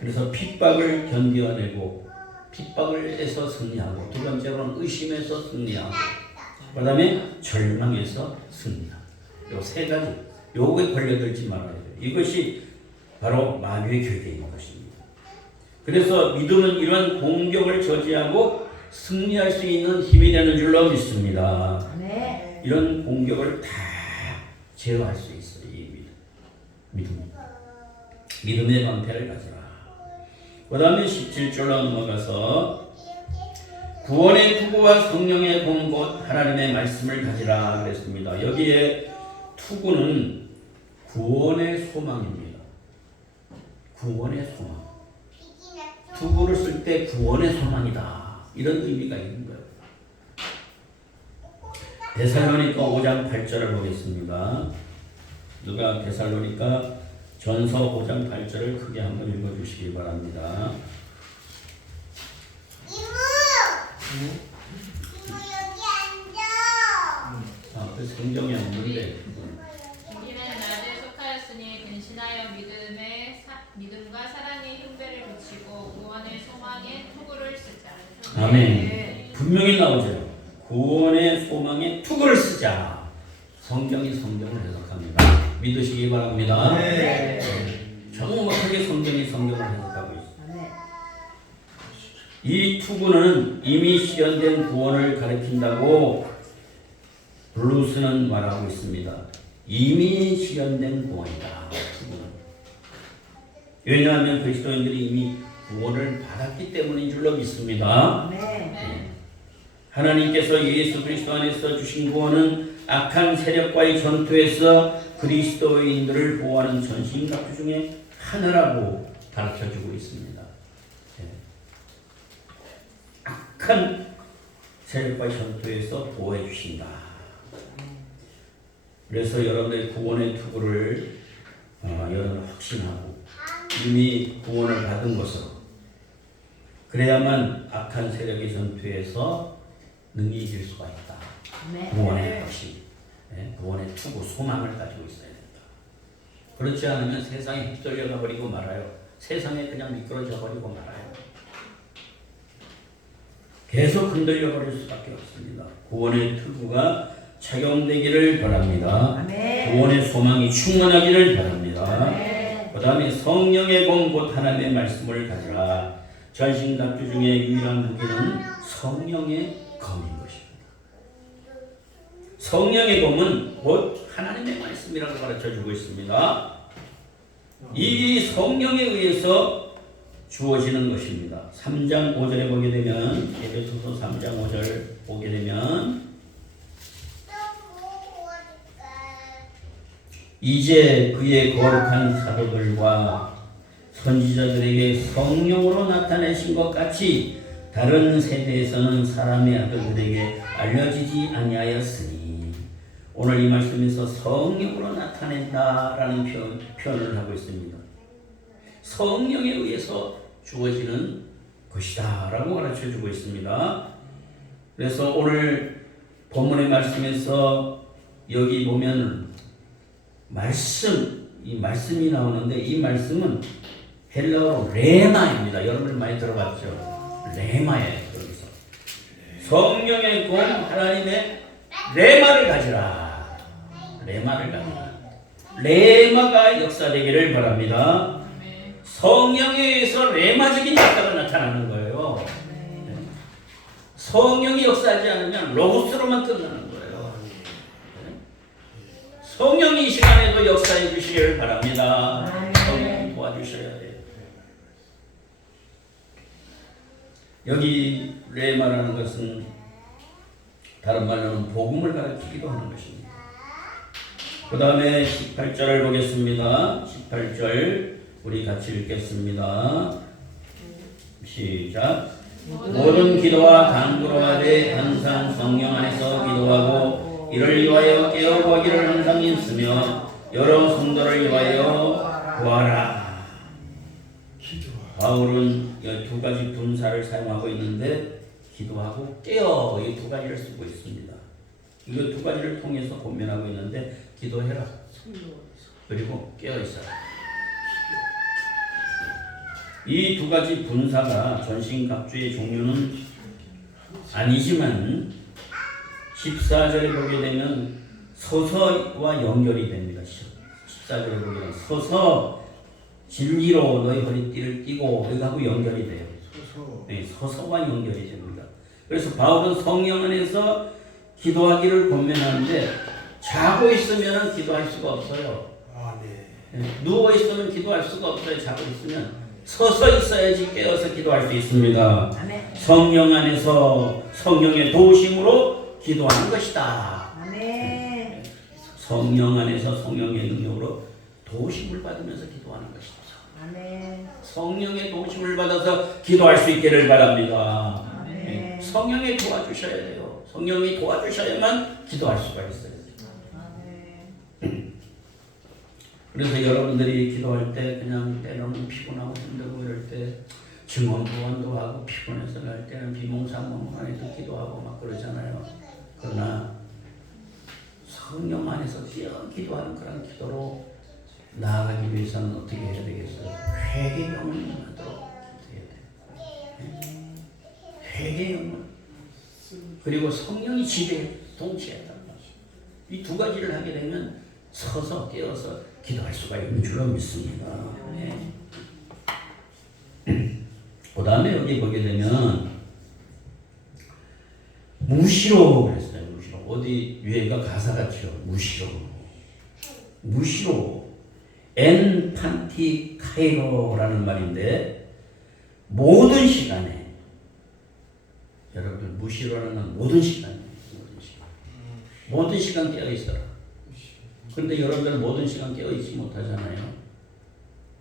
그래서 핍박을 견뎌내고 핍박을 해서 승리하고, 두 번째로는 의심에서 승리하고, 그 다음에 절망에서 승리하고. 이 세 가지, 요거에 걸려들지 말아야 돼요. 이것이 바로 마귀의 괴계인 것입니다. 그래서 믿음은 이러한 공격을 저지하고 승리할 수 있는 힘이 되는 줄로 믿습니다. 네. 이런 공격을 다 제어할 수 있어요. 이 믿음. 믿음의 방패를 가지라. 그 다음에 17절로 넘어가서 구원의 투구와 성령의 공곧 하나님의 말씀을 가지라 그랬습니다. 여기에 투구는 구원의 소망입니다. 구원의 소망. 투구를 쓸 때 구원의 소망이다. 이런 의미가 있는 거예요. 데살로니가 5장 8절을 보겠습니다. 누가 데살로니가 전서 5장 8절을 크게 한번 읽어주시기 바랍니다. 이모 여기 앉아. 그 성경이 없는데. 우리는 낮에 속하였으니 근신하여 믿음과 사랑의 흉배를 붙이고 구원의 소망의 투구를 쓰자. 아멘. 분명히 나오죠. 구원의 소망에 투구를 쓰자. 성경이 성경을 해석합니다. 믿으시기 바랍니다. 네. 정확하게 성경이 성경을 해석하고 있습니다. 이 투구는 이미 실현된 구원을 가리킨다고 블루스는 말하고 있습니다. 이미 실현된 구원이다. 투구는. 왜냐하면 그리스도인들이 이미 구원을 받았기 때문인 줄로 믿습니다. 네. 하나님께서 예수 그리스도 안에서 주신 구원은 악한 세력과의 전투에서 그리스도인들을 보호하는 전신갑주 중에 하나라고 가르쳐주고 있습니다. 악한 세력과의 전투에서 보호해 주신다. 그래서 여러분의 구원의 투구를 여러분 확신하고 이미 구원을 받은 것으로, 그래야만 악한 세력의 전투에서 능히 이길 수가 있다. 아멘. 구원의 것이, 구원의 투구, 소망을 가지고 있어야 된다. 그렇지 않으면 세상에 휩쓸려가 버리고 말아요. 세상에 그냥 미끄러져 버리고 말아요. 계속 흔들려 버릴 수밖에 없습니다. 구원의 투구가 착용되기를 바랍니다. 아멘. 구원의 소망이 충만하기를 바랍니다. 아멘. 그 다음에 성령의 검 곧 하나님의 말씀을 가지라. 전신갑주 중에 유일한 무기는 성령의 검인 것입니다. 성령의 검은 곧 하나님의 말씀이라고 가르쳐주고 있습니다. 이 성령에 의해서 주어지는 것입니다. 3장 5절에 보게 되면, 에베소서 3장 5절 보게 되면, 이제 그의 거룩한 사도들과 선지자들에게 성령으로 나타내신 것 같이 다른 세대에서는 사람의 아들들에게 알려지지 아니하였으니, 오늘 이 말씀에서 성령으로 나타낸다라는 표현을 하고 있습니다. 성령에 의해서 주어지는 것이다 라고 가르쳐주고 있습니다. 그래서 오늘 본문의 말씀에서 여기 보면 이 말씀이 나오는데, 이 말씀은 헬라어로 레마입니다. 여러분 많이 들어봤죠? 레마예요. 여기서 성령의 공, 하나님의 레마를 가지라. 레마를 가지라. 레마가 역사되기를 바랍니다. 성령에 의해서 레마적인 역사가 나타나는 거예요. 성령이 역사하지 않으면 로고스로만 끝나는 거예요. 성령이 이 시간에도 역사해 주시기를 바랍니다. 성령이 도와주셔야 돼요. 여기 레마라는 것은 다른 말로는 복음을 가르치기도 하는 것입니다. 그 다음에 18절을 보겠습니다. 18절 우리 같이 읽겠습니다. 시작. 모든 기도와 간구로 하되 항상 성령 안에서 기도하고 이를 위하여 깨어보기를 항상 힘쓰며 여러 성도를 위하여 구하라. 바울은 두 가지 분사를 사용하고 있는데, 기도하고 깨어, 이 두 가지를 쓰고 있습니다. 이 두 가지를 통해서 고민하고 있는데, 기도해라, 그리고 깨어 있어라. 이 두 가지 분사가 전신갑주의 종류는 아니지만 14절에 보게 되면 서서와 연결이 됩니다. 14절에 보게 되면 서서 진리로 너희 허리띠를 띠고, 여기하고 연결이 돼요. 네, 서서와 연결이 됩니다. 그래서 바울은 성령 안에서 기도하기를 권면하는데, 자고 있으면 기도할 수가 없어요. 누워 있으면 기도할 수가 없어요. 자고 있으면 서서 있어야지 깨어서 기도할 수 있습니다. 아멘. 성령 안에서 성령의 도우심으로 기도하는 것이다. 아멘. 성령 안에서 성령의 능력으로 도우심을 받으면서 기도하는 것이다. 아멘. 성령의 도우심을 받아서 기도할 수 있기를 바랍니다. 아멘. 성령이 도와주셔야 돼요. 성령이 도와주셔야만 기도할 수가 있어요. 아멘. 그래서 여러분들이 기도할 때 그냥 때로는 피곤하고 힘들고 이럴 때 증언도원도 하고 피곤해서 갈 때는 비몽사몽간에도 기도하고 막 그러잖아요. 그러나 성령 안에서 뛰어 기도하는 그런 기도로 나아가기 위해서는 어떻게 해야 되겠어요? 회개경을 하도록 해야 돼요. 회개경을, 그리고 성령이 지배 동치했다는 것이, 이 두 가지를 하게 되면 서서 깨어서 기도할 수가 있는 줄로 믿습니다. 네. 그 다음에 여기 보게 되면 무시로 그랬어요. 무시로. 어디 위에가 가사 같죠. 무시로. 무시로. 엔 판티 카이로라는 말인데, 모든 시간에, 여러분들 무시로라는 건 모든 시간이에요. 모든 시간 깨어 있어라. 그런데 여러분들 모든 시간 깨어 있지 못하잖아요.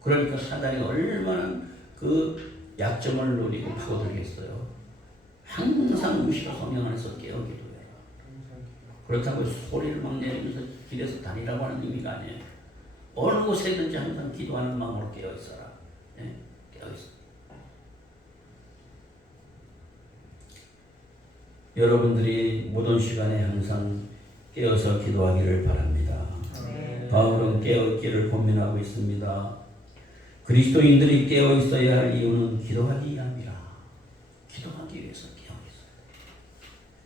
그러니까 사단이 얼마나 그 약점을 노리고 파고들겠어요. 항상 무시로 성령 안에서 깨어 기도해요. 그렇다고 소리를 막 내면서 길에서 다니라고 하는 의미가 아니에요. 어느 곳에든지 항상 기도하는 마음으로 깨어 있어라. 네? 깨어 있어. 여러분들이 모든 시간에 항상 깨어서 기도하기를 바랍니다. 네. 바울은 깨어있기를 고민하고 있습니다. 그리스도인들이 깨어 있어야 할 이유는 기도하기 위함이라. 기도하기 위해서 깨어 있어요.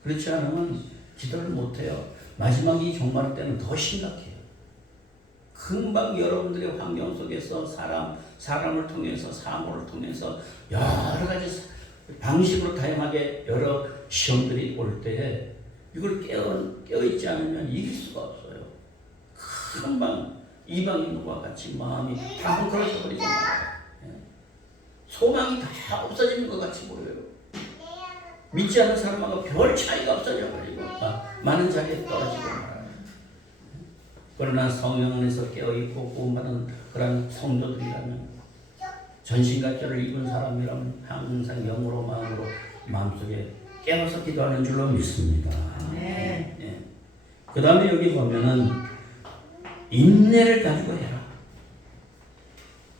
그렇지 않으면 기도를 못해요. 마지막이 종말 때는 더 심각해요. 금방 여러분들의 환경 속에서 사람을 통해서 사고를 통해서 여러 가지 방식으로 다양하게 여러 시험들이 올 때에 이걸 깨어있지 않으면 이길 수가 없어요. 금방 이방인과 같이 마음이 다 헝클어져 버리죠. 소망이 다 없어지는 것 같이 보여요. 믿지 않는 사람하고 별 차이가 없어져 버리고 많은 자리에 떨어지고 말아요. 그러나 성령 안에서 깨어있고 구원받은 그런 성도들이라면 전신갑주를 입은 사람이라면 항상 영으로 마음으로 마음속에 깨어서 기도하는 줄로 믿습니다. 네. 그 다음에 여기 보면은 인내를 가지고 해라.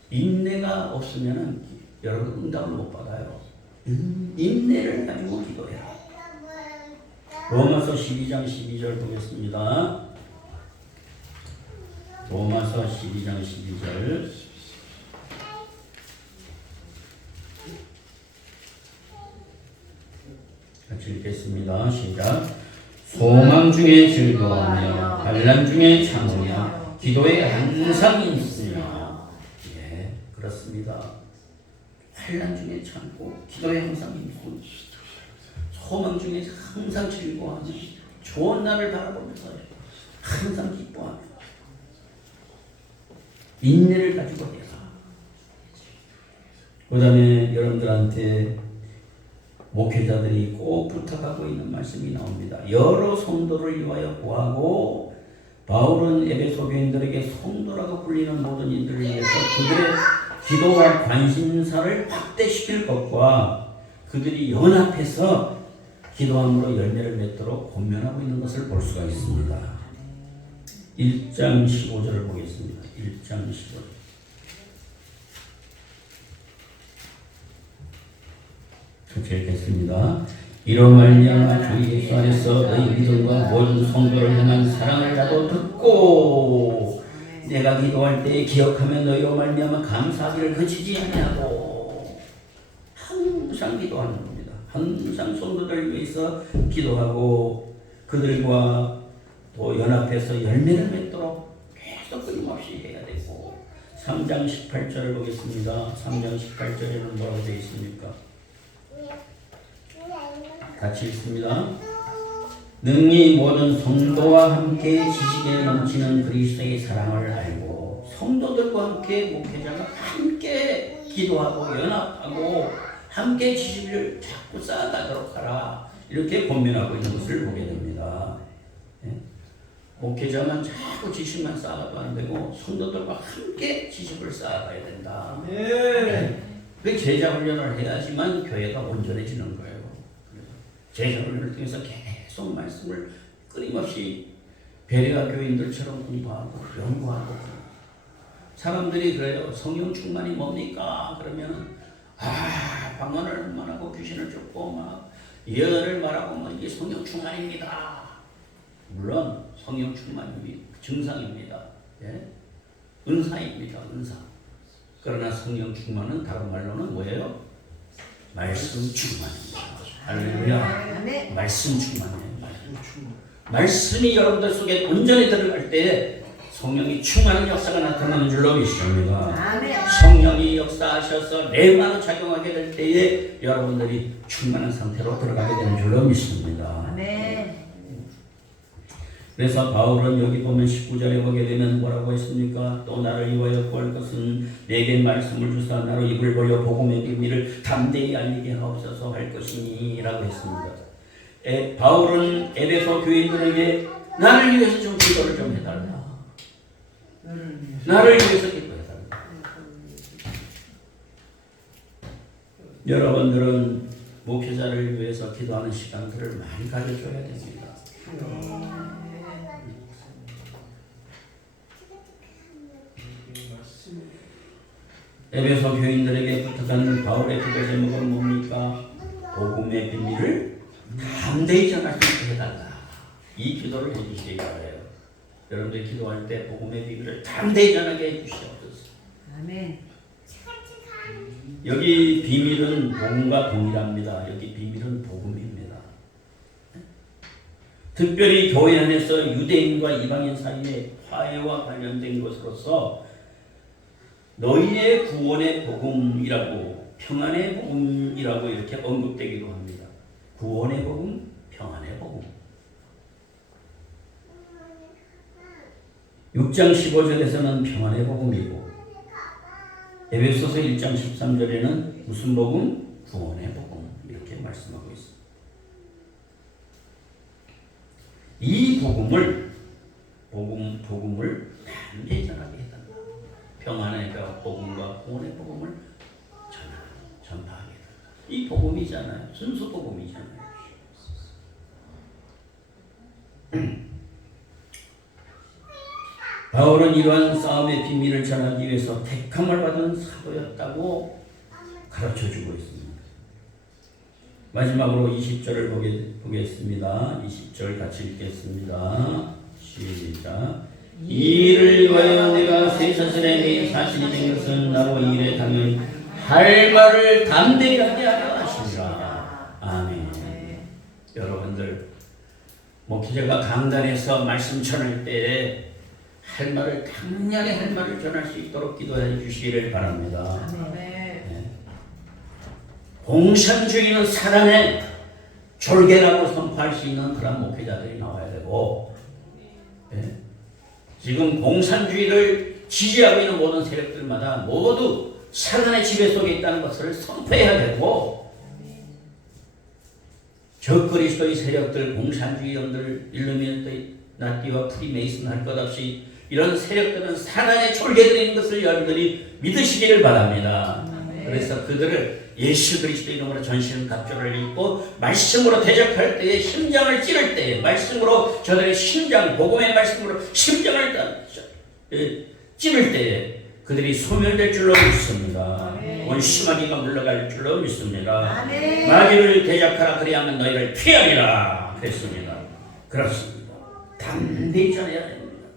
인내가 없으면은 여러분 응답을 못 받아요. 인내를 가지고 기도해라. 로마서 12장 12절 보겠습니다. 로마서 12장 12절 같이 읽겠습니다. 시작. 소망 중에 즐거워하며 환난 중에 참으며 기도에 항상 힘쓰며. 예, 그렇습니다. 환난 중에 참고 기도에 항상 힘쓰고 소망 중에 항상 즐거워하며 좋은 날을 바라보면서 항상 기뻐하며 인내를 가지고 해라. 그 다음에 여러분들한테 목회자들이 꼭 부탁하고 있는 말씀이 나옵니다. 여러 성도를 위하여 구하고 바울은 에베소 교인들에게 성도라고 불리는 모든 이들을 위해서 그들의 기도와 관심사를 확대시킬 것과 그들이 연합해서 기도함으로 열매를 맺도록 권면하고 있는 것을 볼 수가 있습니다. 1장 15절을 보겠습니다. 1장 15절. 같이 읽겠습니다. 이로 말미암아 주 예수 안에서 너희 믿음과 모든 성도를 향한 사랑을 나도 듣고 내가 기도할 때 기억하며 너희로 말미암아 감사하기를 그치지 아니하고 항상 기도하는 겁니다. 항상 성도들을 위해서 기도하고 그들과 또 연합해서 열매를 맺도록 계속 끊임없이 해야 되고 3장 18절을 보겠습니다. 3장 18절에는 뭐라고 되어 있습니까? 같이 읽습니다. 능히 모든 성도와 함께 지식에 넘치는 그리스도의 사랑을 알고 성도들과 함께 목회자가 함께 기도하고 연합하고 함께 지식을 자꾸 쌓아가도록 하라. 이렇게 권면하고 있는 것을 보게 됩니다. 목회자만 자꾸 지식만 쌓아도 안 되고 성도들과 함께 지식을 쌓아가야 된다. 그 제자 훈련을 해야지만 교회가 온전해지는 거예요. 제자 훈련을 통해서 계속 말씀을 끊임없이 베레아 교인들처럼 공부하고 연구하고 사람들이 그래요. 성령 충만이 뭡니까? 그러면 방언을 한만하고 귀신을 쫓고 막 예언을 말하고 뭐 이게 성령 충만입니다. 물론 성령 충만이 증상입니다. 예? 은사입니다. 은사. 그러나 성령 충만은 다른 말로는 뭐예요? 말씀 충만입니다. 할렐루야. 네. 말씀 충만이에요. 말씀이 여러분들 속에 온전히 들어갈 때 성령이 충만한 역사가 나타나는 줄로 믿습니다. 아멘. 성령이 역사하셔서 레마로 작용하게 될 때에 여러분들이 충만한 상태로 들어가게 되는 줄로 믿습니다. 아멘. 그래서 바울은 여기 보면 19절에 보게 되면 뭐라고 했습니까? 또 나를 위하여 구할 것은 내게 말씀을 주사 나로 입을 벌려 복음의 비밀을 담대히 알리게 하옵소서 할 것이니 라고 했습니다. 바울은 에베소 교인들에게 나를 위해서 좀 기도를 좀 해달라. 나를 위해서 기도해달라. 여러분들은 목회자를 위해서 기도하는 시간들을 많이 가져줘야 됩니다. 에베소 교인들에게 부탁하는 바울의 기도 제목은 뭡니까? 복음의 비밀을 담대히 전할 수 있게 해달라. 이 기도를 해주시기 바라요. 여러분들 기도할 때 복음의 비밀을 담대히 전하게 해주시옵소서. 아멘. 여기 비밀은 복음과 동일합니다. 여기 비밀은 복음입니다. 특별히 교회 안에서 유대인과 이방인 사이의 화해와 관련된 것으로서 너희의 구원의 복음이라고, 평안의 복음이라고 이렇게 언급되기도 합니다. 구원의 복음, 평안의 복음. 6장 15절에서는 평안의 복음이고, 에베소서 1장 13절에는 무슨 복음? 구원의 복음. 이렇게 말씀하고 있습니다. 이 복음을 담대히 전하게 해달라. 평안의 복음과 구원의 복음을 전파하게 해달라. 이 복음이잖아요. 순수 복음이잖아요. 바울은 이러한 싸움의 비밀을 전하기 위해서 택함을 받은 사도였다고 가르쳐주고 있습니다. 마지막으로 20절을 보겠습니다. 20절 같이 읽겠습니다. 시작. 이 일을 위하여 내가 쇠사슬에 내 자신이 된 것은 나로 이 일에 당연히 할 말을 담대히 하게 하려 하시니라. 아멘. 여러분들, 목회자가 강단에서 말씀 전할 때에 할 말을 당연히 할 말을 전할 수 있도록 기도해 주시기를 바랍니다. 네. 공산주의는 사단의 졸개라고 선포할 수 있는 그런 목회자들이 나와야 되고, 네. 지금 공산주의를 지지하고 있는 모든 세력들마다 모두 사단의 지배 속에 있다는 것을 선포해야 되고, 적그리스도의 세력들, 공산주의형들, 일루미나티와 프리메이슨 할 것 없이 이런 세력들은 사단의 졸개들인 것을 여러분들이 믿으시기를 바랍니다. 그래서 그들을 예수 그리스도 이름으로 전신갑주를 입고 말씀으로 대적할 때에, 심장을 찌를 때에, 말씀으로 저들의 심장, 복음의 말씀으로 심장을 찌를 때에 그들이 소멸될 줄로 믿습니다. 원수마귀가 물러갈 줄로 믿습니다. 마귀를 대적하라, 그리하면 너희를 피하리라 그랬습니다. 그렇습니다. 담대히 전해야 됩니다.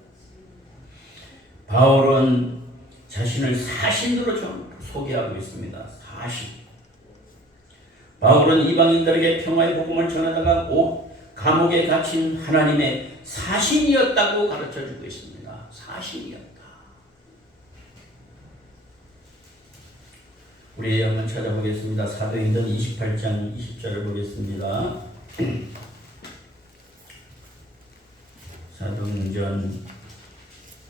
바울은 자신을 사신으로 좀 소개하고 있습니다. 사신. 바울은 이방인들에게 평화의 복음을 전하다가 감옥에 갇힌 하나님의 사신이었다고 가르쳐주고 있습니다. 사신이었다. 우리 한번 찾아보겠습니다. 사도행전 28장 20절을 보겠습니다. 사도행전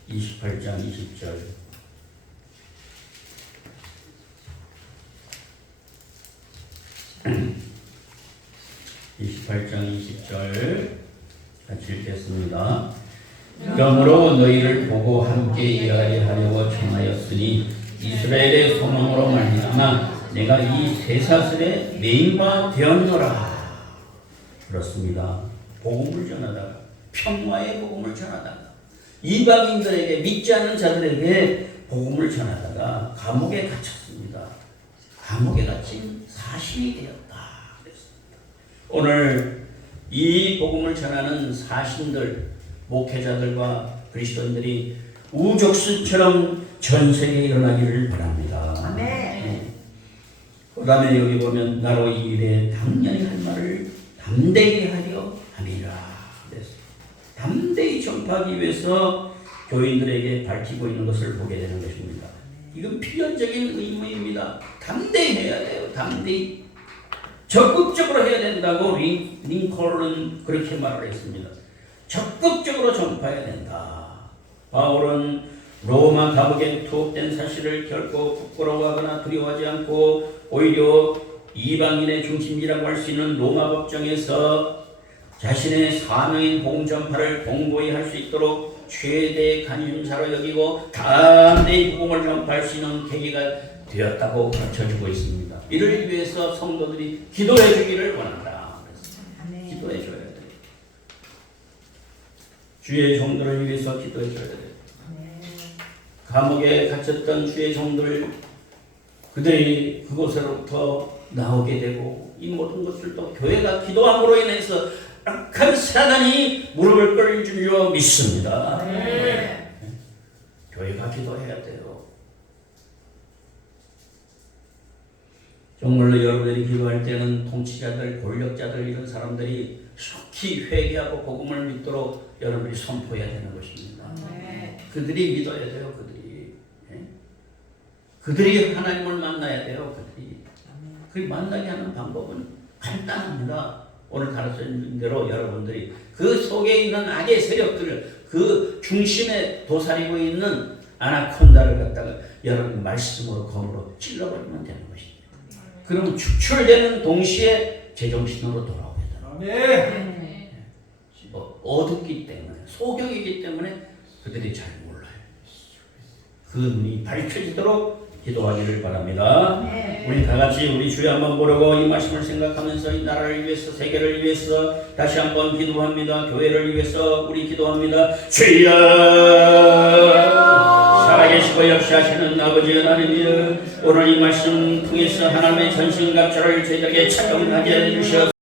28장 20절. 같이 읽겠습니다. 그러므로 너희를 보고 함께 일하게 하려고 청하였으니 이스라엘의 소망으로 말미암아 내가 이 쇠사슬에 매인바 되었노라. 그렇습니다. 복음을 전하다가, 평화의 복음을 전하다가, 이방인들에게, 믿지 않는 자들에게 복음을 전하다가 감옥에 갇혔습니다. 감옥에 갇힌 사신이 되었다 그랬습니다. 오늘 이 복음을 전하는 사신들, 목회자들과 그리스도인들이 우족수처럼 전 세계에 일어나기를 바랍니다. 아멘. 그 다음에 여기 보면 나로 이 일에 당연히 할 말을 담대히 하려 함이라. 담대히 전파하기 위해서 교인들에게 밝히고 있는 것을 보게 되는 것입니다. 이건 필연적인 의무입니다. 담대히 해야 돼요. 담대히. 적극적으로 해야 된다고 링컨은 그렇게 말을 했습니다. 적극적으로 전파해야 된다. 바울은 로마 감옥에 투옥된 사실을 결코 부끄러워하거나 두려워하지 않고 오히려 이방인의 중심지라고 할 수 있는 로마 법정에서 자신의 사명인 복음 전파를 공고히 할 수 있도록 최대 간임사로 여기고 담대히 복음을 전파할 수 있는 계기가 되었다고 가르쳐주고 있습니다. 이를 위해서 성도들이 기도해 주기를 원한다. 기도해 줘야 돼요. 주의 종들을 위해서 기도해 줘야 돼요. 감옥에 갇혔던 주의 종들, 그들이 그곳으로부터 나오게 되고 이 모든 것들도 교회가 기도함으로 인해서 악한 사단이 무릎을 꿇을 줄로 믿습니다. 네. 교회가 기도해야 돼요. 정말로 여러분들이 기도할 때는 통치자들, 권력자들 이런 사람들이 속히 회개하고 복음을 믿도록 여러분이 선포해야 되는 것입니다. 네. 그들이 믿어야 돼요. 그들이. 예? 그들이 하나님을 만나야 돼요. 그들이. 그 만나게 하는 방법은 간단합니다. 오늘 가르쳐준 대로 여러분들이 그 속에 있는 악의 세력들을 그 중심에 도사리고 있는 아나콘다를 갖다가 여러분 말씀으로 검으로 찔러버리면 되는 것입니다. 그러면 축출되는 동시에 제정신으로 돌아오게 돼요. 네. 어둡기 때문에 소경이기 때문에 그들이 잘 몰라요. 그 눈이 밝혀지도록 기도하기를 바랍니다. 네. 우리 다 같이 우리 주여 한번 보려고 이 말씀을 생각하면서 이 나라를 위해서 세계를 위해서 다시 한번 기도합니다. 교회를 위해서 우리 기도합니다. 주여 살아계시고 역사하시는 아버지 하나님이여 오늘 이 말씀 통해서 하나님의 전신갑주를 저희들에게 착용하게 해주셔서